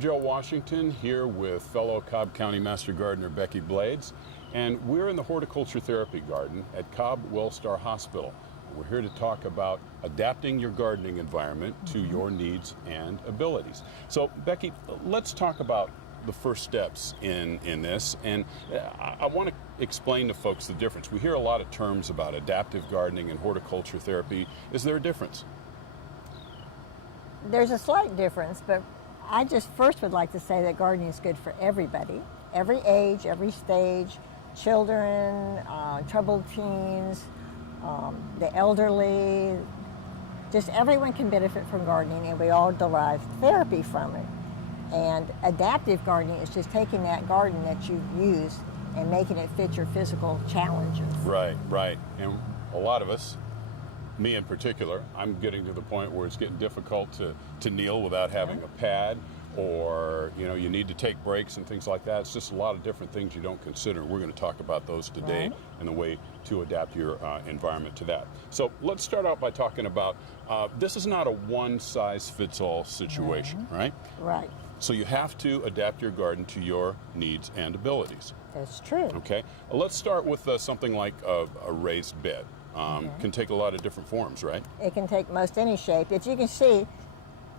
I'm Joe Washington here with fellow Cobb County Master Gardener Becky Blades, and we're in the Horticulture Therapy Garden at Cobb Wellstar Hospital. We're here to talk about adapting your gardening environment to your needs and abilities. So Becky, let's talk about the first steps in this, and I want to explain to folks the difference. We hear a lot of terms about adaptive gardening and horticulture therapy. Is there a difference? There's a slight difference, but I just first would like to say that gardening is good for everybody, every age, every stage, children, troubled teens, the elderly, just everyone can benefit from gardening, and we all derive therapy from it. And adaptive gardening is just taking that garden that you've used and making it fit your physical challenges. Right. And a lot of us, me in particular, I'm getting to the point where it's getting difficult to kneel without having a pad, or you need to take breaks and things like that. It's just a lot of different things you don't consider. We're going to talk about those today and the way to adapt your environment to that. So let's start out by talking about this is not a one-size-fits-all situation, right? Right. So you have to adapt your garden to your needs and abilities. That's true. Okay. Let's start with something like a raised bed. Can take a lot of different forms, right? It can take most any shape. If you can see,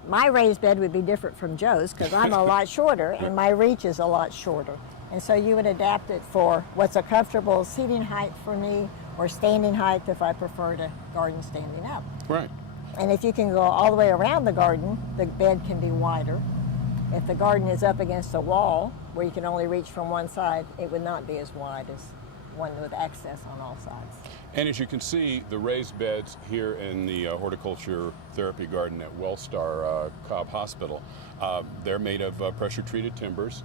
my raised bed would be different from Joe's because I'm a lot shorter and my reach is a lot shorter. And so you would adapt it for what's a comfortable seating height for me, or standing height if I prefer to garden standing up. Right. And if you can go all the way around the garden, the bed can be wider. If the garden is up against a wall where you can only reach from one side, it would not be as wide as one with access on all sides. And as you can see, the raised beds here in the Horticulture Therapy Garden at Wellstar Cobb Hospital, they're made of pressure-treated timbers.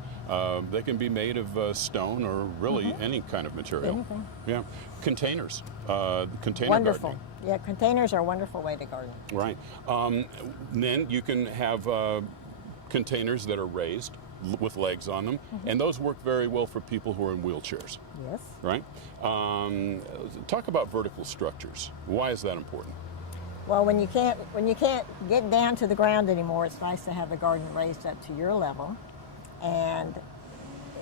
They can be made of stone or really any kind of material. Anything. Yeah. Containers, container Wonderful. gardening. Yeah, containers are a wonderful way to garden. Right. Then you can have containers that are raised with legs on them, and those work very well for people who are in wheelchairs. Yes. Right? Talk about vertical structures. Why is that important? Well, when you can't get down to the ground anymore, it's nice to have the garden raised up to your level, and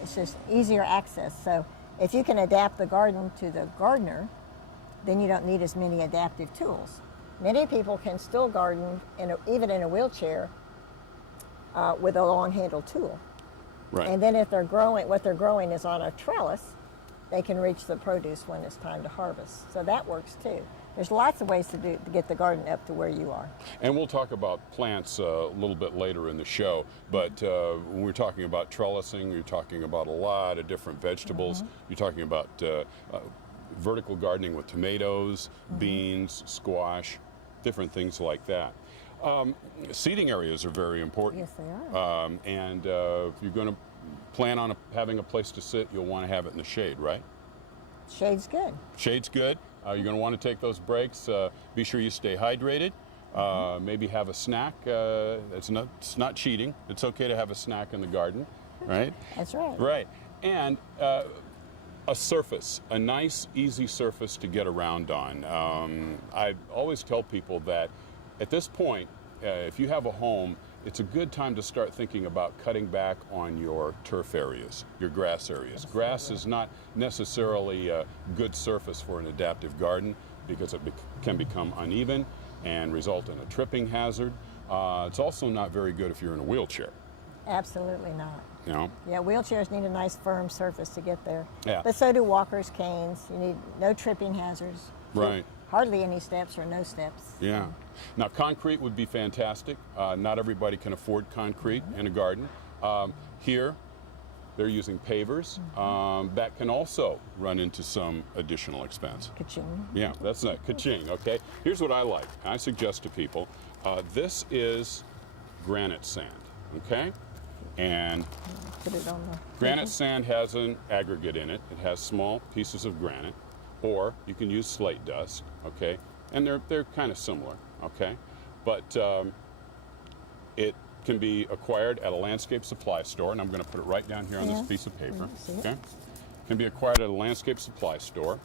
it's just easier access. So if you can adapt the garden to the gardener, then you don't need as many adaptive tools. Many people can still garden even in a wheelchair with a long-handled tool. Right. And then if they're growing, what they're growing is on a trellis, they can reach the produce when it's time to harvest. So that works too. There's lots of ways to get the garden up to where you are. And we'll talk about plants a little bit later in the show, but when we're talking about trellising, you're talking about a lot of different vegetables. You're talking about vertical gardening with tomatoes, beans, squash, different things like that. Seating areas are very important. Yes, they are. And if you're going to plan on having a place to sit, you'll want to have it in the shade, right? Shade's good. Shade's good. You're going to want to take those breaks. Be sure you stay hydrated. Maybe have a snack. It's not cheating. It's okay to have a snack in the garden, right? That's right. Right. And a surface, a nice, easy surface to get around on. I always tell people that at this point, if you have a home, it's a good time to start thinking about cutting back on your turf areas, your grass areas. Grass is not necessarily a good surface for an adaptive garden because it can become uneven and result in a tripping hazard. It's also not very good if you're in a wheelchair. Absolutely not. You know? Yeah, wheelchairs need a nice firm surface to get there. Yeah. But so do walkers, canes. You need no tripping hazards. Right. Hardly any steps or no steps. Yeah. Now, concrete would be fantastic. Not everybody can afford concrete in a garden. Here, they're using pavers. That can also run into some additional expense. Ka-ching. Yeah, that's not ka-ching, okay? Here's what I like. I suggest to people, this is granite sand, okay? And Put it on the granite sand has an aggregate in it. It has small pieces of granite, or you can use slate dust, okay? And they're kind of similar, okay? But it can be acquired at a landscape supply store, and I'm going to put it right down here on this piece of paper, okay? Can be acquired at a landscape supply store,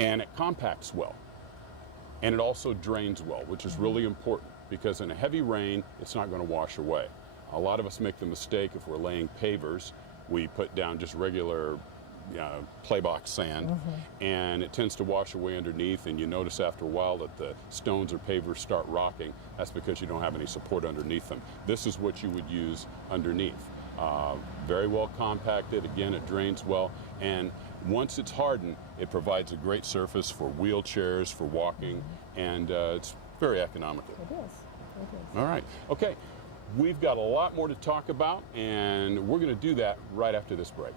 and it compacts well, and it also drains well, which is really important because in a heavy rain, it's not going to wash away. A lot of us make the mistake if we're laying pavers, we put down just regular play box sand, and it tends to wash away underneath, and you notice after a while that the stones or pavers start rocking. That's because you don't have any support underneath them. This is what you would use underneath. Very well compacted. Again, it drains well, and once it's hardened, it provides a great surface for wheelchairs, for walking, and it's very economical. It is. It is. All right. Okay. We've got a lot more to talk about, and we're going to do that right after this break.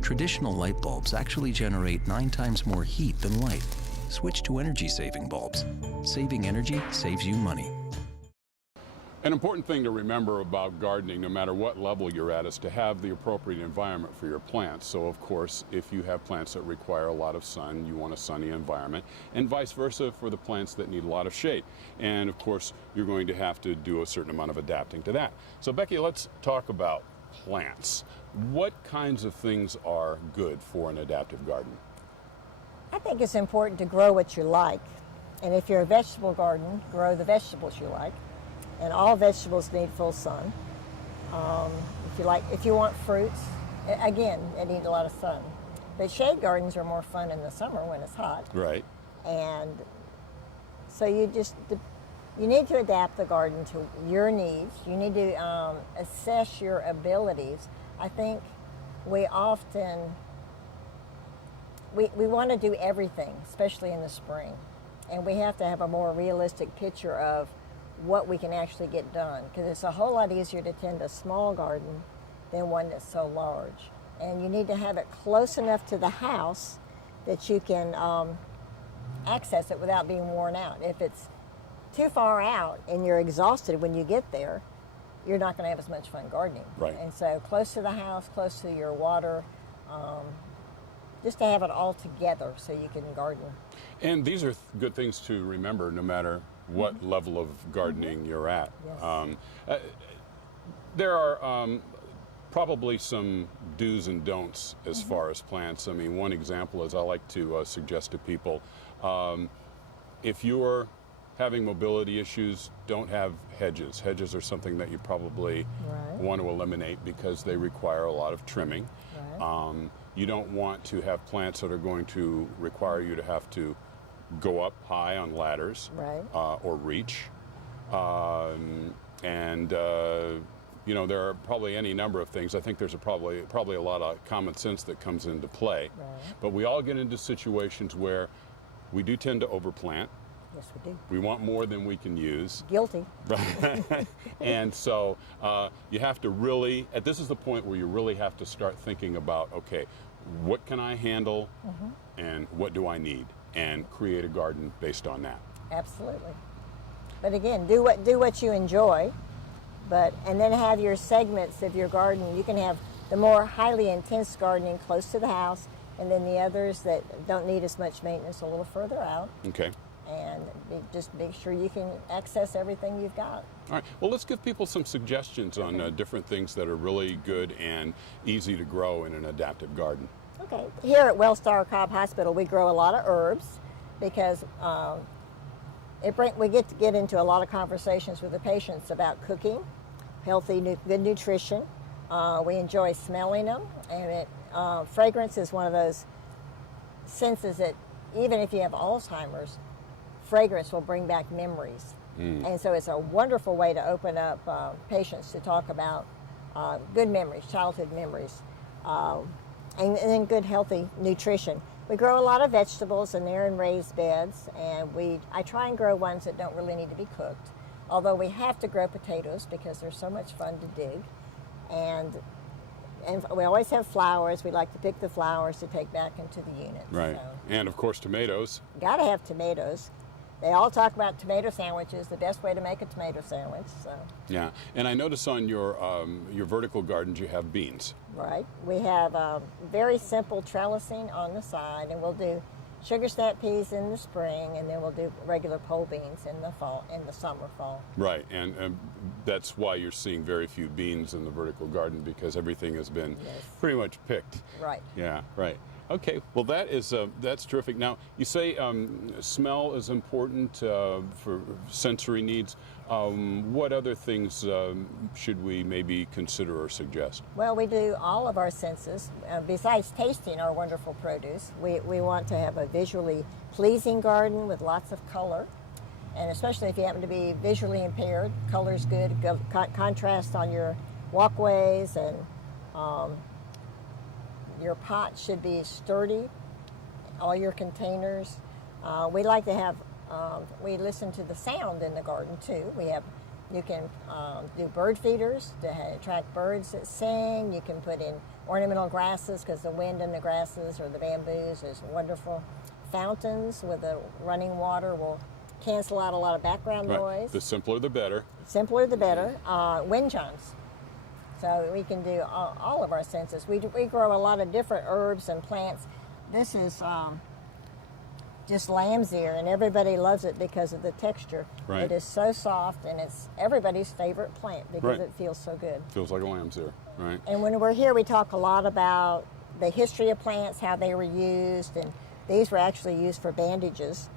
Traditional light bulbs actually generate 9 times more heat than light. Switch to energy-saving bulbs. Saving energy saves you money. An important thing to remember about gardening, no matter what level you're at, is to have the appropriate environment for your plants. So, of course, if you have plants that require a lot of sun, you want a sunny environment, and vice versa for the plants that need a lot of shade. And, of course, you're going to have to do a certain amount of adapting to that. So, Becky, let's talk about plants. What kinds of things are good for an adaptive garden? I think it's important to grow what you like. And if you're a vegetable garden, grow the vegetables you like. And all vegetables need full sun. If you want fruits, again, they need a lot of sun. But shade gardens are more fun in the summer when it's hot. Right. And so you need to adapt the garden to your needs. You need to assess your abilities. I think we often, we want to do everything, especially in the spring. And we have to have a more realistic picture of what we can actually get done, because it's a whole lot easier to tend a small garden than one that's so large. And you need to have it close enough to the house that you can access it without being worn out. If it's too far out and you're exhausted when you get there, you're not going to have as much fun gardening. Right. And so close to the house, close to your water, just to have it all together so you can garden. And these are good things to remember no matter what level of gardening you're at. Yes. There are probably some do's and don'ts as far as plants. I mean, one example is I like to suggest to people, if you're having mobility issues, don't have hedges. Hedges are something that you probably want to eliminate because they require a lot of trimming. Right. You don't want to have plants that are going to require you to have to go up high on ladders, Right. Or reach. You know, there are probably any number of things. I think there's probably a lot of common sense that comes into play. Right. But we all get into situations where we do tend to overplant. Yes, we do. We want more than we can use. Guilty. And so you have to really, this is the point where you really have to start thinking about, okay, what can I handle and what do I need? And create a garden based on that. Absolutely. But again, do what you enjoy, and then have your segments of your garden. You can have the more highly intense gardening close to the house, and then the others that don't need as much maintenance a little further out. Okay. And just make sure you can access everything you've got. All right. Well, let's give people some suggestions on different things that are really good and easy to grow in an adaptive garden. Okay. Here at Wellstar Cobb Hospital, we grow a lot of herbs because we get into a lot of conversations with the patients about cooking, healthy, good nutrition. We enjoy smelling them, and fragrance is one of those senses that even if you have Alzheimer's, fragrance will bring back memories. And so it's a wonderful way to open up patients to talk about good memories, childhood memories, and then good healthy nutrition. We grow a lot of vegetables, and they're in raised beds, and I try and grow ones that don't really need to be cooked, although we have to grow potatoes because they're so much fun to dig. And we always have flowers. We like to pick the flowers to take back into the unit. Right. So, And of course, tomatoes. got to have tomatoes. They all talk about tomato sandwiches, the best way to make a tomato sandwich. So, Yeah. And I notice on your vertical gardens you have beans. right. We have very simple trellising on the side, and we'll do sugar snap peas in the spring, and then we'll do regular pole beans in the fall, in the summer, fall. Right. And that's why you're seeing very few beans in the vertical garden, because everything has been Yes. pretty much picked. Right. Yeah. Right. Okay, well that's terrific. Now you say smell is important for sensory needs. What other things should we maybe consider or suggest? Well, we do all of our senses. Besides tasting our wonderful produce, we want to have a visually pleasing garden with lots of color. And especially if you happen to be visually impaired, color's good. Contrast on your walkways, and your pot should be sturdy. All your containers. We like to have. We listen to the sound in the garden too. You can do bird feeders to attract birds that sing. You can put in ornamental grasses because the wind in the grasses or the bamboos is wonderful. Fountains with the running water will cancel out a lot of background noise. The simpler the better. Simpler the better. Wind chimes. So we can do all of our senses. We grow a lot of different herbs and plants. This is just lamb's ear, and everybody loves it because of the texture. Right. It is so soft, and it's everybody's favorite plant because Right. it feels so good. Feels like a lamb's ear, right? And when we're here, we talk a lot about the history of plants, how they were used, and these were actually used for bandages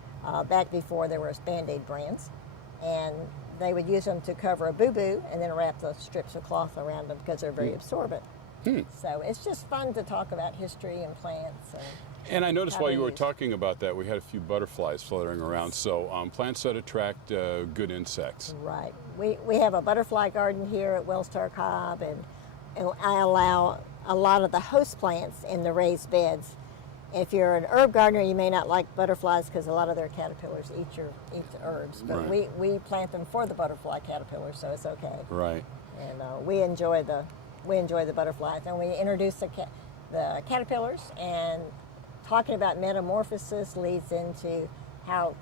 back before there was Band-Aid brands. And they would use them to cover a boo-boo and then wrap the strips of cloth around them because they're very absorbent. So it's just fun to talk about history and plants. And I noticed how while they you were use. talking about that, we had a few butterflies fluttering around. So plants that attract good insects. Right. We have a butterfly garden here at Wellstar Cobb, and I allow a lot of the host plants in the raised beds. If you're an herb gardener, you may not like butterflies because a lot of their caterpillars eat the herbs. But Right. we plant them for the butterfly caterpillars, so it's okay. Right. And we enjoy the butterflies, and we introduce the caterpillars. And talking about metamorphosis leads into how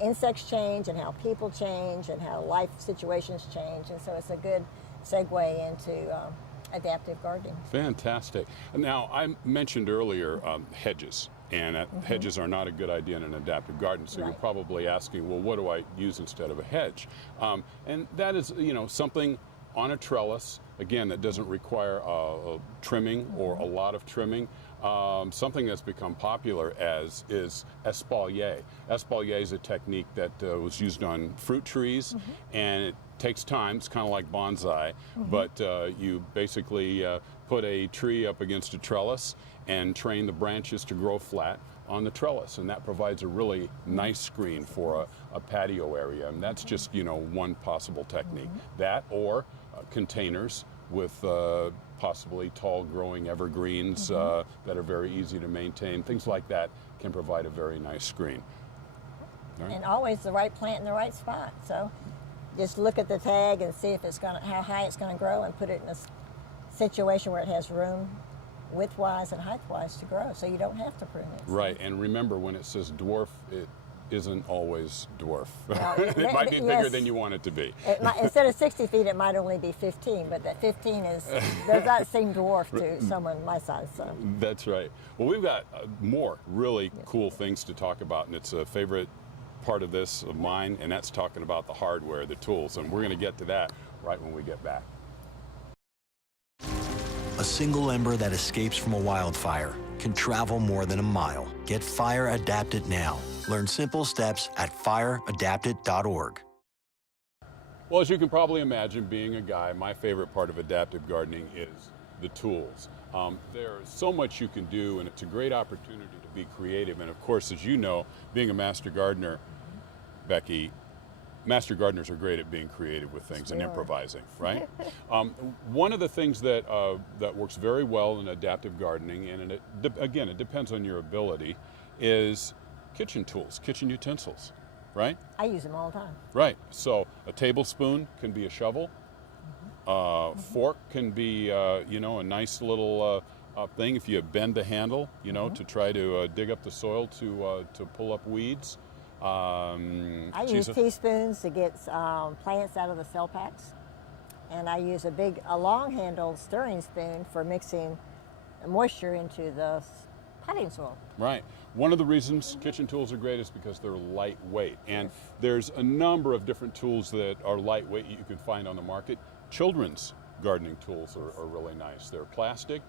insects change and how people change and how life situations change, and so it's a good segue into adaptive gardening. Fantastic. Now, I mentioned earlier hedges, and hedges are not a good idea in an adaptive garden. So you're Right. probably asking, well, what do I use instead of a hedge? And that is, something on a trellis, again, that doesn't require a trimming or a lot of trimming. Something that's become popular is espalier. Espalier is a technique that was used on fruit trees, and it takes time. It's kind of like bonsai, but you basically put a tree up against a trellis and train the branches to grow flat on the trellis, and that provides a really nice screen for a patio area. And that's just one possible technique. That or containers with possibly tall growing evergreens that are very easy to maintain. Things like that can provide a very nice screen. Right. And always the right plant in the right spot. So just look at the tag and see if how high it's going to grow, and put it in a situation where it has room width-wise and height-wise to grow, so you don't have to prune it. Right, and remember, when it says dwarf, it isn't always dwarf. Well, It might be bigger yes. than you want it to be. Instead of 60 feet, it might only be 15, but that 15 does not seem dwarf to someone my size. So. That's right. Well, we've got more really cool things to talk about, and it's a favorite part of this of mine, and that's talking about the hardware, the tools, and we're going to get to that right when we get back. A single ember that escapes from a wildfire can travel more than a mile. Get Fire Adapted now. Learn simple steps at fireadapted.org. Well, as you can probably imagine, being a guy, my favorite part of adaptive gardening is the tools. There's so much you can do, and it's a great opportunity to be creative. And of course, as you know, being a master gardener, Becky, master gardeners are great at being creative with things and Sure. improvising, right? One of the things that that works very well in adaptive gardening, and again, it depends on your ability, is kitchen tools, kitchen utensils, right? I use them all the time. Right. So a tablespoon can be a shovel. Fork can be, a nice little thing if you bend the handle, to try to dig up the soil to pull up weeds. I use teaspoons to get plants out of the cell packs, and I use a long-handled stirring spoon for mixing moisture into the potting soil. Right. One of the reasons kitchen tools are great is because they're lightweight, and there's a number of different tools that are lightweight you can find on the market. Children's gardening tools are really nice. They're plastic,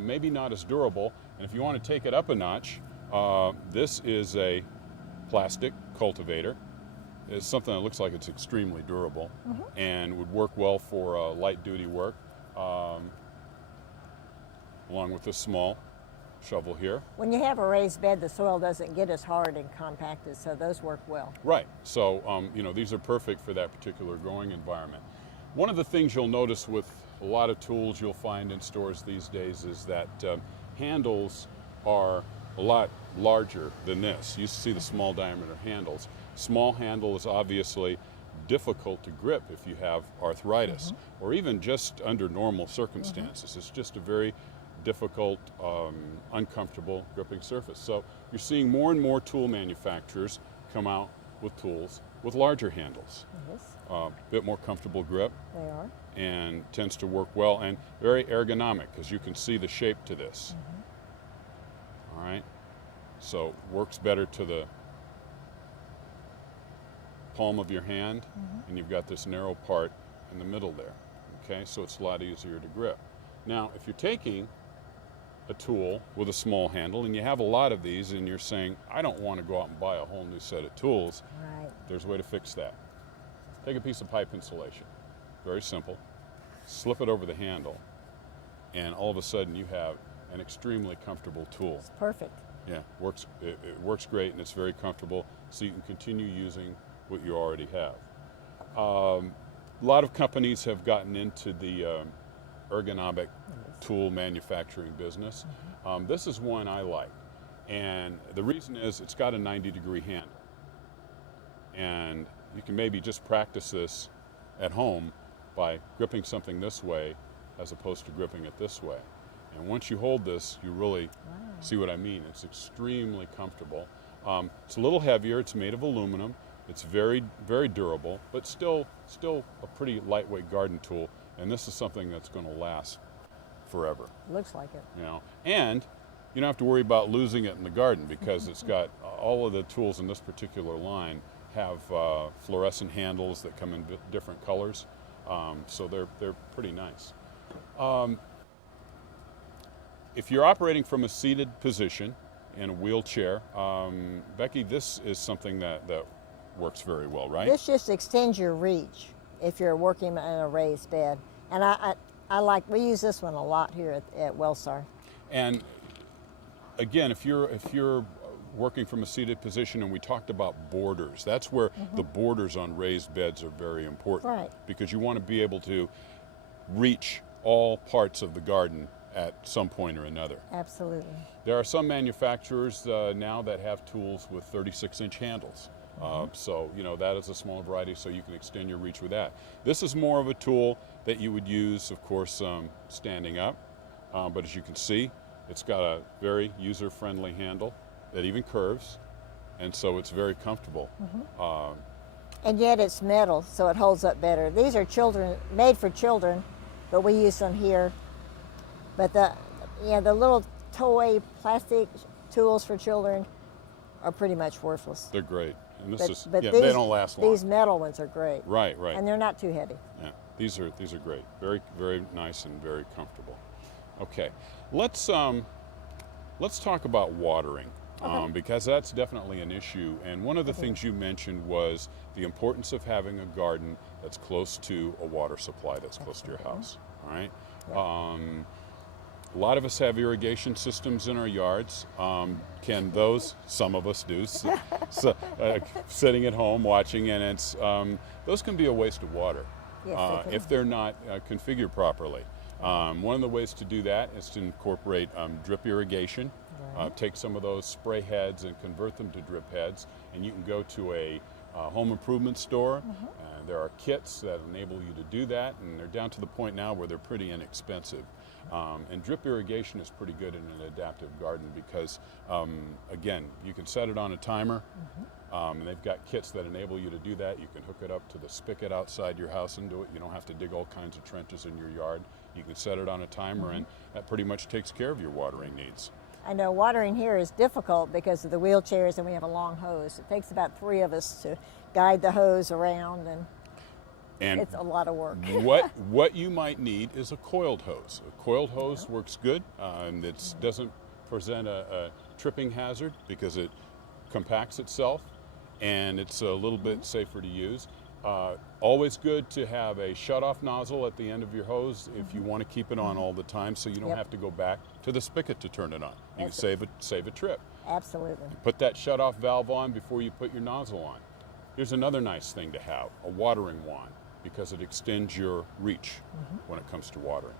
maybe not as durable. And if you want to take it up a notch, this is a plastic cultivator. It's something that looks like it's extremely durable and would work well for light duty work, along with this small shovel here. When you have a raised bed, the soil doesn't get as hard and compacted, so those work well. Right. So, these are perfect for that particular growing environment. One of the things you'll notice with a lot of tools you'll find in stores these days is that handles are a lot larger than this. You see the small diameter handles. Small handle is obviously difficult to grip if you have arthritis or even just under normal circumstances. It's just a very difficult, uncomfortable gripping surface. So you're seeing more and more tool manufacturers come out with tools with larger handles. Yes, A bit more comfortable grip they are. and tends to work well and very ergonomic because you can see the shape to this. All right, so works better to the palm of your hand, and you've got this narrow part in the middle there. Okay, so it's a lot easier to grip. Now, if you're taking a tool with a small handle and you have a lot of these and you're saying, I don't want to go out and buy a whole new set of tools, Right. there's a way to fix that. Take a piece of pipe insulation, very simple, slip it over the handle, and all of a sudden you have an extremely comfortable tool. It's perfect. Yeah, it works great and it's very comfortable, so you can continue using what you already have. A lot of companies have gotten into the ergonomic tool manufacturing business. This is one I like, and the reason is it's got a 90-degree handle, and you can maybe just practice this at home by gripping something this way as opposed to gripping it this way. And once you hold this, you really see what I mean. It's extremely comfortable. It's a little heavier. It's made of aluminum. It's very, very durable, but still a pretty lightweight garden tool. And this is something that's going to last forever. Looks like it. And you don't have to worry about losing it in the garden because it's got all of the tools in this particular line have fluorescent handles that come in different colors, so they're pretty nice. If you're operating from a seated position in a wheelchair, Becky, this is something that works very well, right? This just extends your reach if you're working in a raised bed. And we use this one a lot here at Wellstar. And again, if you're working from a seated position, and we talked about borders, that's where the borders on raised beds are very important. Right. Because you want to be able to reach all parts of the garden at some point or another. Absolutely. There are some manufacturers now that have tools with 36-inch handles. So, that is a small variety, so you can extend your reach with that. This is more of a tool that you would use, of course, standing up. But as you can see, it's got a very user-friendly handle that even curves, and so it's very comfortable. And yet it's metal, so it holds up better. These are made for children, but we use them here. But the little toy plastic tools for children are pretty much worthless. They're great. And But they these, don't last long. These metal ones are great. Right. And they're not too heavy. Yeah, these are great. Very, very nice and very comfortable. Okay, let's talk about watering, because that's definitely an issue. And one of the things you mentioned was the importance of having a garden that's close to a water supply that's close to your house. All right. Yeah. A lot of us have irrigation systems in our yards. Some of us do, sitting at home watching, and it's those can be a waste of water Yes, if they're not configured properly. One of the ways to do that is to incorporate drip irrigation. Take some of those spray heads and convert them to drip heads, and you can go to a home improvement store. There are kits that enable you to do that, and they're down to the point now where they're pretty inexpensive. And drip irrigation is pretty good in an adaptive garden because, again, you can set it on a timer, and they've got kits that enable you to do that. You can hook it up to the spigot outside your house and do it. You don't have to dig all kinds of trenches in your yard. You can set it on a timer, and that pretty much takes care of your watering needs. I know watering here is difficult because of the wheelchairs, and we have a long hose. It takes about 3 of us to guide the hose around. And It's a lot of work. what you might need is a coiled hose. A coiled hose works good. It doesn't present a tripping hazard because it compacts itself, and it's a little bit safer to use. Always good to have a shut-off nozzle at the end of your hose if you want to keep it on all the time, so you don't have to go back to the spigot to turn it on. You can save a trip. Absolutely. Put that shut-off valve on before you put your nozzle on. Here's another nice thing to have, a watering wand, because it extends your reach when it comes to watering.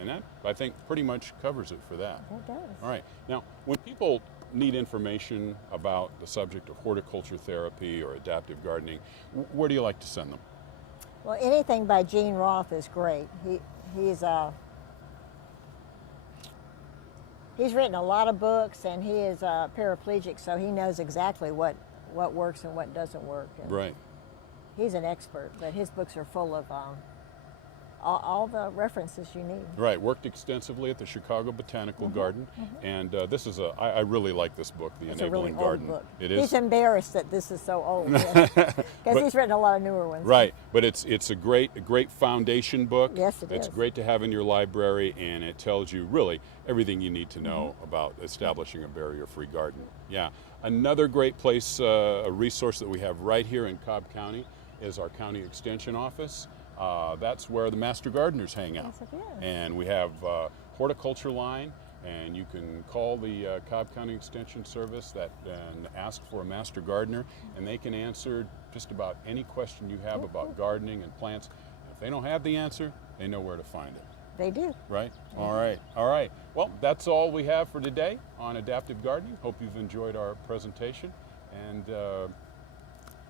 And that, I think, pretty much covers it for that. It does. All right. Now, when people need information about the subject of horticulture therapy or adaptive gardening, where do you like to send them? Well, anything by Gene Roth is great. He's written a lot of books, and he is paraplegic, so he knows exactly what works and what doesn't work. And Right. he's an expert, but his books are full of all the references you need. Right. Worked extensively at the Chicago Botanical Garden, and this is I really like this book, The It's a Enabling really Garden. old book. It He's is. embarrassed that this is so old, because he's written a lot of newer ones. Right, but it's a great foundation book. Yes, it It's is. great to have in your library, and it tells you really everything you need to know about establishing a barrier-free garden. Yeah, another great place, a resource that we have right here in Cobb County is our county extension office. That's where the master gardeners hang out. Yes, it is. And we have horticulture line, and you can call the Cobb County Extension Service and ask for a master gardener, and they can answer just about any question you have about gardening and plants. If they don't have the answer, they know where to find it. They do. Right? All right. All right. Well, that's all we have for today on adaptive gardening. Hope you've enjoyed our presentation, and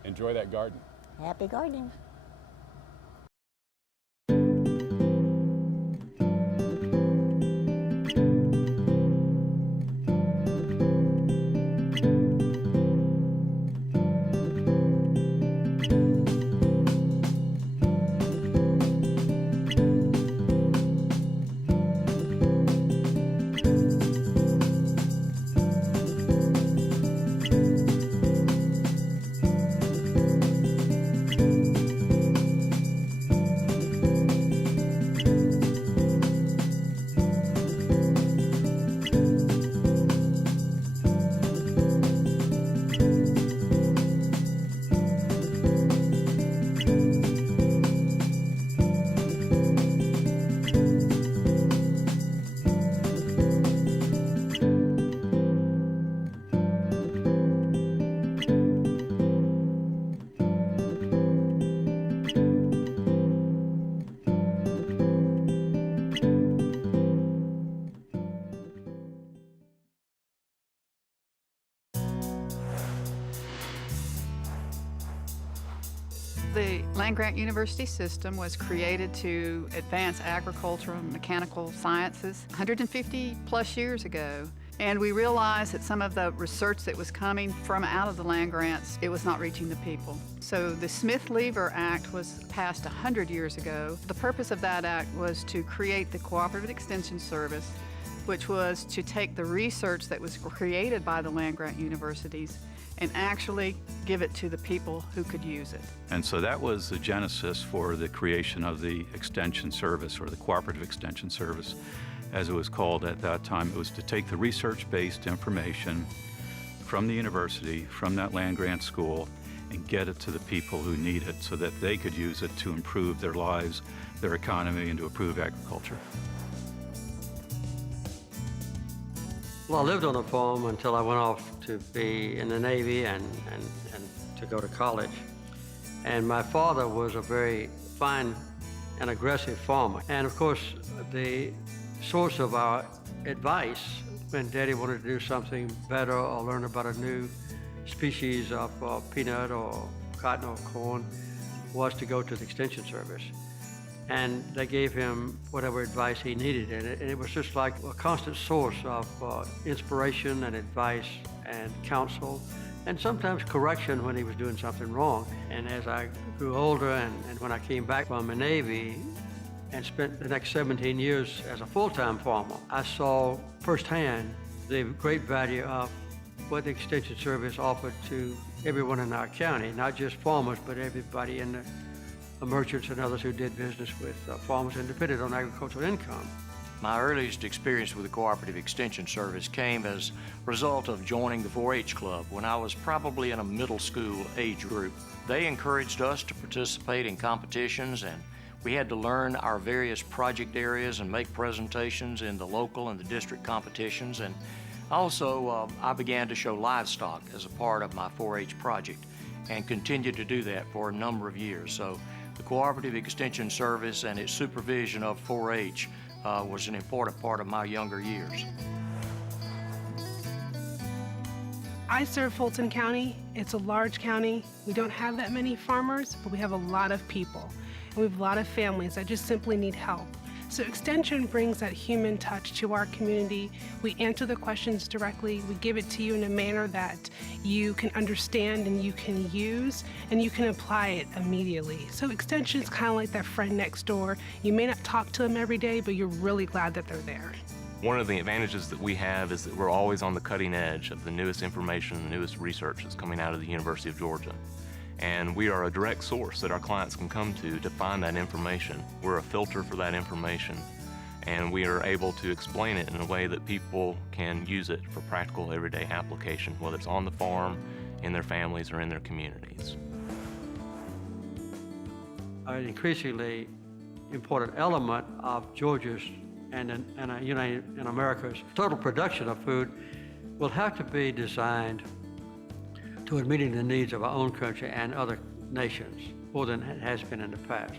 enjoy that garden. Happy gardening. The land-grant university system was created to advance agricultural and mechanical sciences 150 plus years ago. And we realized that some of the research that was coming from out of the land grants, it was not reaching the people. So the Smith-Lever Act was passed 100 years ago. The purpose of that act was to create the Cooperative Extension Service, which was to take the research that was created by the land-grant universities and actually give it to the people who could use it. And so that was the genesis for the creation of the Extension Service, or the Cooperative Extension Service, as it was called at that time. It was to take the research-based information from the university, from that land-grant school, and get it to the people who need it so that they could use it to improve their lives, their economy, and to improve agriculture. Well, I lived on a farm until I went off to be in the Navy and to go to college. And my father was a very fine and aggressive farmer. And of course, the source of our advice when Daddy wanted to do something better or learn about a new species of peanut or cotton or corn was to go to the Extension Service. And they gave him whatever advice he needed. And it was just like a constant source of inspiration and advice and counsel, and sometimes correction when he was doing something wrong. And as I grew older and when I came back from the Navy and spent the next 17 years as a full-time farmer, I saw firsthand the great value of what the Extension Service offered to everyone in our county, not just farmers, but everybody in the merchants and others who did business with farmers and depended on agricultural income. My earliest experience with the Cooperative Extension Service came as a result of joining the 4-H Club when I was probably in a middle school age group. They encouraged us to participate in competitions, and we had to learn our various project areas and make presentations in the local and the district competitions. And also, I began to show livestock as a part of my 4-H project and continued to do that for a number of years. So the Cooperative Extension Service and its supervision of 4-H was an important part of my younger years. I serve Fulton County. It's a large county. We don't have that many farmers, but we have a lot of people. And we have a lot of families that just simply need help. So Extension brings that human touch to our community. We answer the questions directly. We give it to you in a manner that you can understand and you can use, and you can apply it immediately. So Extension is kind of like that friend next door. You may not talk to them every day, but you're really glad that they're there. One of the advantages that we have is that we're always on the cutting edge of the newest information and the newest research that's coming out of the University of Georgia. And we are a direct source that our clients can come to find that information. We're a filter for that information, and we are able to explain it in a way that people can use it for practical everyday application, whether it's on the farm, in their families, or in their communities. An increasingly important element of Georgia's and America's total production of food will have to be designed toward meeting the needs of our own country and other nations more than it has been in the past.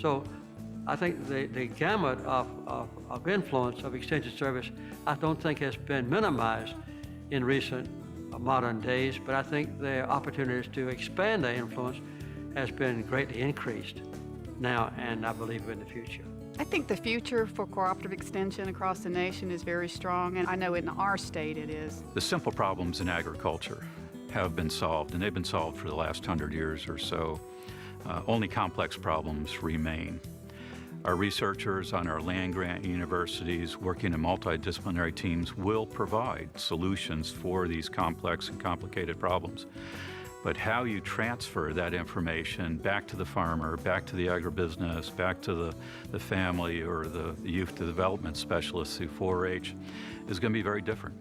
So I think the gamut of influence of Extension Service, I don't think has been minimized in recent modern days, but I think the opportunities to expand their influence has been greatly increased now and I believe in the future. I think the future for cooperative extension across the nation is very strong, and I know in our state it is. The simple problems in agriculture have been solved, and they've been solved for the last 100 years or so. Only complex problems remain. Our researchers on our land-grant universities working in multidisciplinary teams will provide solutions for these complex and complicated problems. But how you transfer that information back to the farmer, back to the agribusiness, back to the family or the youth development specialists through 4-H is going to be very different.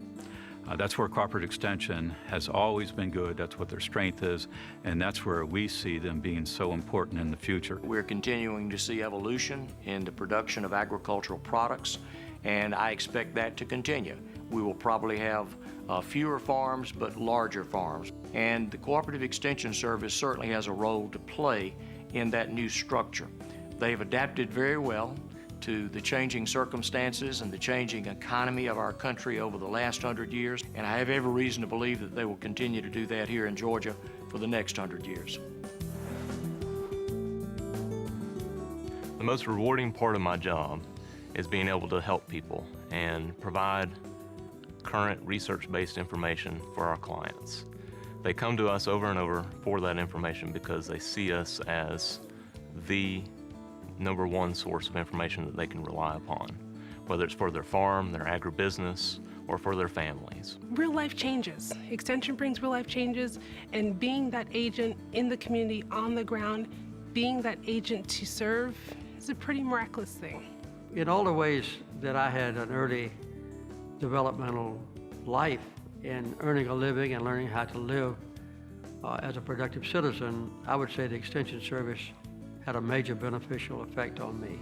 That's where cooperative extension has always been good. That's what their strength is, and that's where we see them being so important in the future. We're continuing to see evolution in the production of agricultural products, and I expect that to continue. We will probably have fewer farms, but larger farms. And the Cooperative Extension Service certainly has a role to play in that new structure. They've adapted very well to the changing circumstances and the changing economy of our country over the last 100 years, and I have every reason to believe that they will continue to do that here in Georgia for the next 100 years. The most rewarding part of my job is being able to help people and provide current research-based information for our clients. They come to us over and over for that information because they see us as the #1 source of information that they can rely upon, whether it's for their farm, their agribusiness, or for their families. Real life changes. Extension brings real life changes, and being that agent in the community on the ground, being that agent to serve is a pretty miraculous thing. In all the ways that I had an early developmental life in earning a living and learning how to live as a productive citizen, I would say the Extension Service had a major beneficial effect on me.